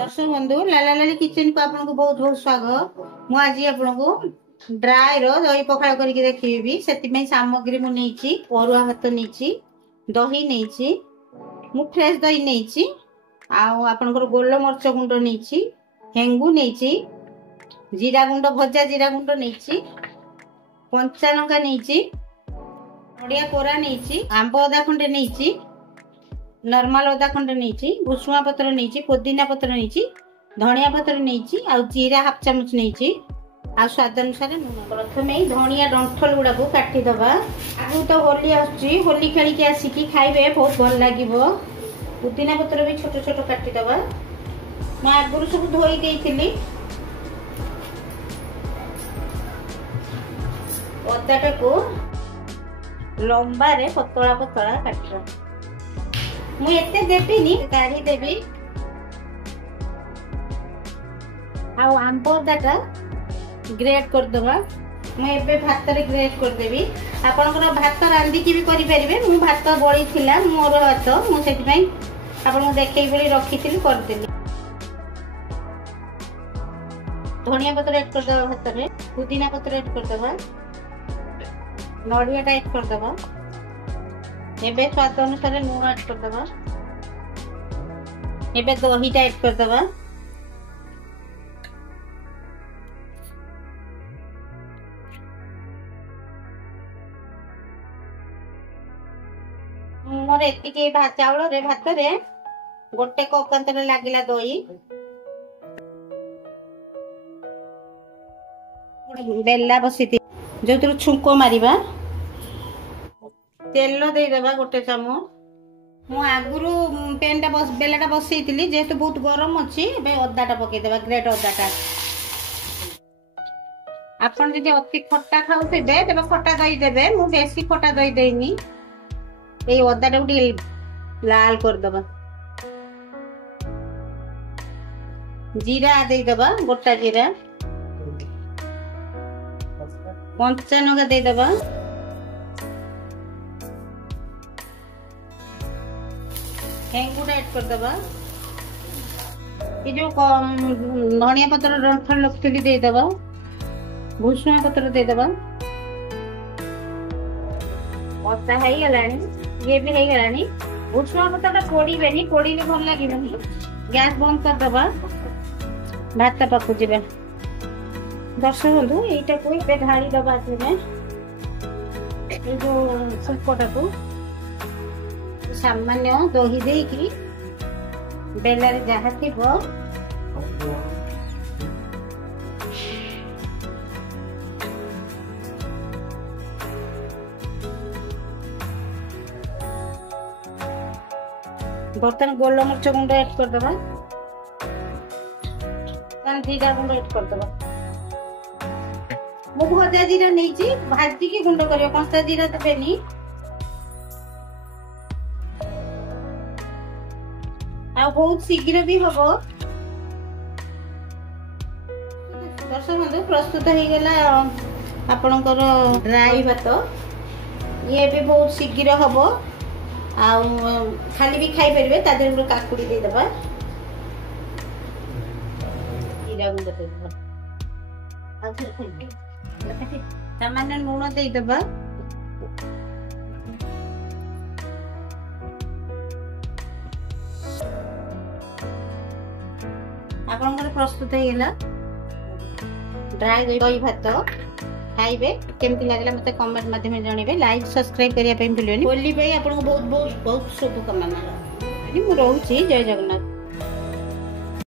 दर्शक बंधु लाला लाली किचन को आपको बहुत बहुत स्वागत। मु आज आपको ड्राई रो दही पखाड़ करके देखिबी। सेति सामग्री मु नेछि अरुआ भात नेछि, दही नेछि, मु फ्रेश दही नेछि, आउ आपनकर गोल मरच गुंड नेछि, हेंगु नेछि, जीरा गुंड भजा जीरा गुंड नेछि, कंचा लंका नेछि, नडिया कोरा नेछि, आंब अदा खंडे नेछि, नॉर्मल अदा खंडे नेछि, भुसुआ पत्र नेछि, पुदीना पत्र नेछि, धनिया पत्र नेछि, आ जीरा हाफ चामच नेछि, आ स्वाद अनुसार लूण। प्रथमे धनिया डंठल गुड़ा को काटी दबा। आगु तो होली आछि, होली खेली के आसिकी खाइबे बहुत भल लागिवो। पुदीना पत्र भी छोट छोट काटी दबा। मैं आगुरु सब धोई देइथिली। अदाटा को लंबा रे पतला पतला काटबा। मु एते देबिनी, काढ़ी देबी। आउ आंब अदाटा ग्रेट कर दबा। मु एबे भात रे ग्रेट कर देबी। आपनकर भात रांधी की भी करि परिबे। मु भात बळी थिला मोर भात, मु सेति पई आपन देखै बळी रखिथिली कर देली। धनिया पत्र ऐड कर दबा भात रे, पुदीना पत्र ऐड कर दबा, नडिया ऐड कर दबा। एबे स्वाद अनुसार लूण ऐड कर दबा। एबे दही ऐड कर दबा। मोर एतिके चाउल रे भात रे गोटे कप अंतर लागिला दही। बेला बसिति जो छुंको मारिबा। तेल दे देबा गोटे चामच। मु आगुरु पेनटा बेलाटा बसैतिली, जेहेतु बहुत गरम अछि। एबे अदाटा पकै देबा, ग्रेट अदाटा। आपन जदि अति खट्टा खाउथिबे तबे खट्टा दही देबे। मु बेसी खट्टा दही देइनी। ए अदाटा उडी लाल कर देबा। जीरा दे देबा, गोटा जीरा, कंचा लंका दे देबा, हेंगुड़ा ऐड कर दबा। ये जो धनिया पत्र डंठल रखिली दे दबा, भुसुआ पत्र दे दबा। अदा है गलानी, ये भी है गलानी। भुसुआ पत्रटा पोड़ीबेनी, पोड़ीले भल लागिबनी। गैस बंद कर दबा। भात पाकु जिबे। दर्शक बंधु एटा को इबे ढाली दबा। आमे ए जो सुपटा को सामान्य दही दे कि बेला रे जहा थिबो बर्तन गोल मरच गुंड ऐड कर दबा। जीरा गुंड ऐड कर दबा। मु भजा जीरा नेछि, भाजी के गुंड करियो, कंचा जीरा देबेनी। आ बहुत शीघ्र भी हबो। दर्शक बंधु प्रस्तुत हो गला आपनकर ड्राई भात। ये भी बहुत शीघ्र हबो। आ खाली भी खाई परबे। ता देर काकुड़ी दे दबा, जीरा गुंड दे दबा, आ सामान्य लूण दे दबा। आपनकर प्रस्तुत हो गला ड्राई दही भात। खाइबे केमती लागला मते कमेंट माध्यम जणेबे। लाइक सब्सक्राइब करिया पे भूलियोनी। होली पे आपन बहुत बहुत बहुत शुभकामना। मु रहूची। जय जगन्नाथ।